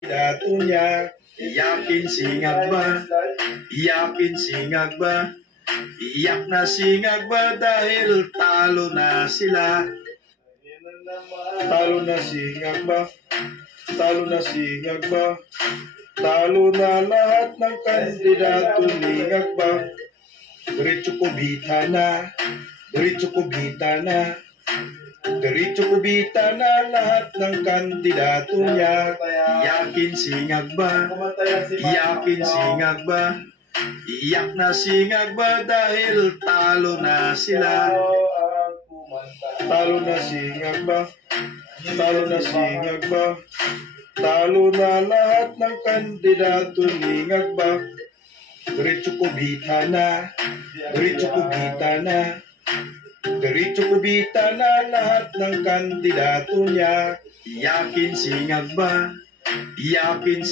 Dato niya, iyakin singag ba? Iyakin singag ba? Iyak na singag ba dahil talo na sila? Talo na singag ba? Talo na singag ba? Talo na lahat ng kandidato ningag ba? Diretso kubita na, diretso kubita na, diretso kubita na lahat ng kandidato niya. Iyakin singag ba? Iyakin singag ba? Iyak na singag ba dahil talo na sila? Talo na singag ba? Talo na singag ba? Talo na lahat ng kandidato ningag ba? Diretso kubita na, diretso kubita na, diretso kubita na lahat ng kandidato niya. Iyakin singag ba? Iyakin